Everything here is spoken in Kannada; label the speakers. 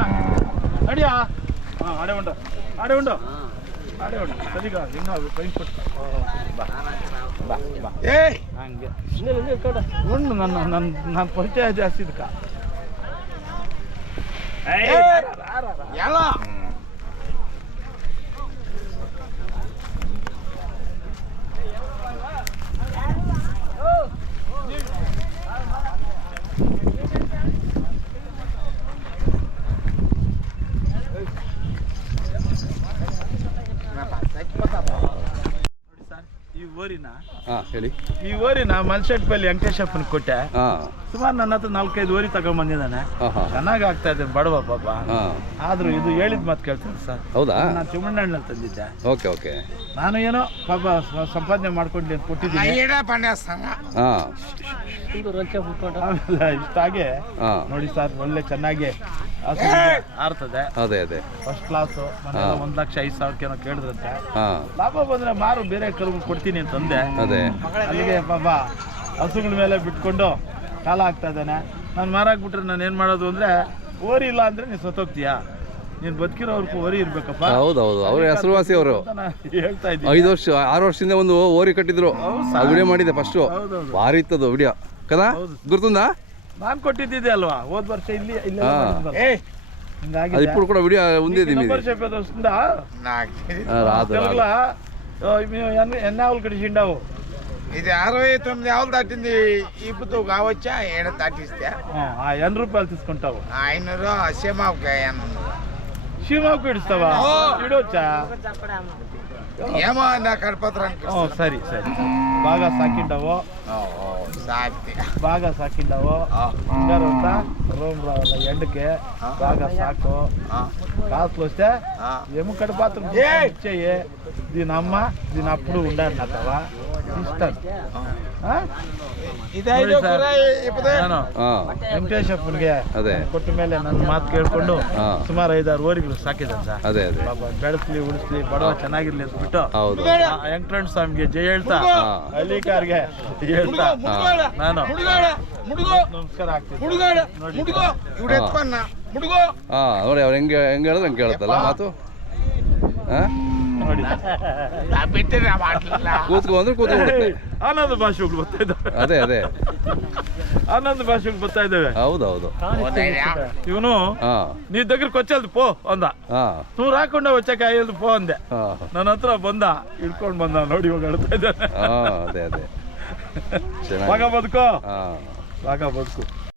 Speaker 1: అమ్మా అడియా ఆడే ఉండు ఆడే ఉండు ఆడే ఉండు సరిగా ఇంకా పైన కొట్టు ఉండు నన్ను నన్ను నన్ను పరిచయ
Speaker 2: చేస్తుంది
Speaker 1: కా ఎలా ಈ ಊರಿನ
Speaker 3: ಹಾಂ ಹೇಳಿ.
Speaker 1: ಈ ಊರಿನ ಮಲ್ಸೆಟ್ಪಲ್ಲಿ ವೆಂಕಟೇಶಪ್ಪನ ಕೊಟ್ಟೆ
Speaker 3: ಹಾಂ.
Speaker 1: ಸುಮಾರು ನನ್ನ ಹತ್ರ ನಾಲ್ಕೈದು ಓರಿ ತಗೊಂಡ್ಬಂದಿದ್ದಾನೆ ಚೆನ್ನಾಗಿ ಆಗ್ತಾ ಇದೆ ಬಡವ ಪಾಪ. ಆದ್ರೂ ಇದು ಹೇಳಿದ ಮಾತು ಕೇಳ್ತೀನಿ ಸರ್.
Speaker 3: ಹೌದಾ?
Speaker 1: ನಾನು ಚಿಮ್ಮಣ್ಣಲ್ಲಿ ತಂದಿದ್ದೆ.
Speaker 3: Okay okay.
Speaker 1: ನಾನು ಏನೋ ಪಾಪ ಸಂಪಾದನೆ ಮಾಡ್ಕೊಂಡು ಅಂತ ಕೊಟ್ಟಿದ್ದೀನಿ.
Speaker 3: ಹಾಂ
Speaker 1: ಆಮೇಲೆ ಇಷ್ಟಾಗೆ
Speaker 3: ಹಾಂ.
Speaker 1: ನೋಡಿ ಸರ್ ಒಳ್ಳೆ ಚೆನ್ನಾಗಿ ಹಸು ಆರ್ತದೆ.
Speaker 3: ಅದೇ ಅದೇ.
Speaker 1: First
Speaker 3: class.
Speaker 1: ಒಂದ್ ಲಕ್ಷ ಐದು ಸಾವಿರಕ್ಕೇನೋ ಕೇಳಿದ್ರಂತೆ.
Speaker 3: ಹಾಂ.
Speaker 1: ಲಾಭ ಬಂದ್ರೆ ಮಾರು ಬೇರೆ ಕರ್ಮ ಕೊಡ್ತೀನಿ. ಅಂತಂದೆ
Speaker 3: ಅದೇ
Speaker 1: ಅಲ್ಲಿಗೆ ಪಾಪ ಹಸುಗಳ ಮೇಲೆ ಬಿಟ್ಕೊಂಡು ಕಾಲ ಆಗ್ತಾ ಇದ್ದಾನೆ ನಾನು ಮಾರಾಕ್ಬಿಟ್ರೆ ನಾನು ಏನು ಮಾಡೋದು ಅಂದರೆ ಓರಿ ಇಲ್ಲ ಅಂದರೆ ನೀನು ಸತ್ತೋಗ್ತೀಯಾ ನೀನು ಬದುಕಿರೋರ್ಗೂ ಓರಿ ಇರ್ಬೇಕಪ್ಪ
Speaker 3: ಹೌದು ಹೌದು ಅವ್ರ ಹೆಸರುವಾಸಿ ಅವರು
Speaker 1: ಅಂತ ನಾನು ಹೇಳ್ತಾ ಇದ್ದೀನಿ
Speaker 3: ಐದು ವರ್ಷ ಆರು ವರ್ಷದಿಂದ ಒಂದು ಓರಿ ಕಟ್ಟಿದ್ರು
Speaker 1: ಹೌದು
Speaker 3: ಆ ವಿಡಿಯೋ ಮಾಡಿದ್ದೆ ಫಸ್ಟು
Speaker 1: ಹೌದೌದು
Speaker 3: ಭಾರಿ ಇತ್ತದು ವಿಡಿಯೋ ಕದಾ
Speaker 1: ಹೌದು.
Speaker 3: ಗುರ್ತುಂದಾ
Speaker 1: ನಾನು ಕೊಟ್ಟಿದ್ದೆ ಅಲ್ವಾ ಹೋದ್ ವರ್ಷ ಇಲ್ಲಿ ಇಲ್ಲಿ
Speaker 3: ಹಾ.
Speaker 2: ಏ
Speaker 3: అది
Speaker 1: ಹಿಂಗಾಗಿ
Speaker 3: ఇప్పుడు కూడా వీడియో ఉంది
Speaker 1: ఎన్ని ఆవులు కడిచిండావు?
Speaker 2: ఇది అరవై తొమ్మిది ఆవులు దాటింది. ఇప్పుడు కావచ్చా? ఏడ దాటిస్తే?
Speaker 1: ఎన్ని రూపాయలు తీసుకుంటావు?
Speaker 2: ఆయన సీమాకు
Speaker 1: సీమాకు ఇడుస్తావా ఇడొచ్చా
Speaker 2: ఏమో నా
Speaker 1: కడపత్ర ಸರಿ ಸರಿ బాగా ಸಾಕಿಂಡವು
Speaker 2: ಸಾಕ್ತಿ
Speaker 1: ಭಾಗ ಸಾಕಿಂಡವು ఇంగారు అంతా రూమ్ రావాల ఎండకి. బాగా సాకు. కాసులు వస్తే ఎముకడి పాత్ర చేయి దీని అమ్మ దీని అప్పుడు ఉండాలి
Speaker 3: నా
Speaker 1: ವೆಂಕಟೇಶಪ್ಪನಿಗೆ
Speaker 3: ಅದೇ.
Speaker 1: ಕೊಟ್ಟ ಮೇಲೆ ನನ್ನ ಮಾತು ಕೇಳಿಕೊಂಡು ಸುಮಾರು ಐದಾರು ಓರಿಗಳು ಸಾಕಿದ್ದಾನೆ ಸರ್.
Speaker 3: ಅದೇ ಅದೇ.
Speaker 1: ಬೆಳೆಸ್ಲಿ ಉಳಿಸ್ಲಿ ಬಡವ ಚೆನ್ನಾಗಿರ್ಲಿ ಅಂತ ಬಿಟ್ಟು
Speaker 3: ಹೌದು.
Speaker 1: ವೆಂಕಟೇಶ ಸ್ವಾಮಿಗೆ ಜಯ ಹೇಳ್ತಾ
Speaker 3: ಅಲ್ಲಿ
Speaker 1: ಹಳ್ಳಿಕಾರ್ಗೆ ಹೇಳ್ತಾ. ನಾನು ನಮಸ್ಕಾರ ಆಗ್ತೀನಿ ನೋಡಿ
Speaker 3: ಅವ್ರು ಹೆಂಗೆ ಹೆಂಗೆ ಹೇಳಿದ್ರೆ ಹಂಗೆ ಕೇಳುತ್ತಲ್ಲ ಮಾತು? ಹಾಂ? ಕೂತ್ಕೊಂಡ್ರೆ ಕೂತ್ಕೊಂಡು
Speaker 1: ಆನಂದ ಭಾಷೆಗಳು ಬರ್ತಾ ಇದ್ದಾವೆ
Speaker 3: ಅದೇ ಅದೇ.
Speaker 1: ಆನಂದ ಭಾಷೆಗಳು ಬರ್ತಾ ಇದ್ದಾವೆ
Speaker 3: ಹೌದೌದು.
Speaker 1: ಇವನು ನೀ దగ్గర ಕೊಚ್ಚಲ್ದು
Speaker 3: ಪೋ
Speaker 1: ಅಂದ. ನೂರು ಹಾಕೊಂಡು ಹೊಚ್ಚ ಕಾಯಲ್ದು ಪೋ
Speaker 3: ಅಂದೆ.
Speaker 1: ನನ್ನ ಹತ್ರ ಬಂದ ಇಳ್ಕೊಂಡು ಬಂದ ನೋಡಿ ಇವಾಗ ಅಳ್ತಾ ಇದ್ದಾನೆ.
Speaker 3: ಅದೇ ಅದೇ. ಮಗ
Speaker 1: ಬದುಕೋ. ಮಗ ಬದುಕು.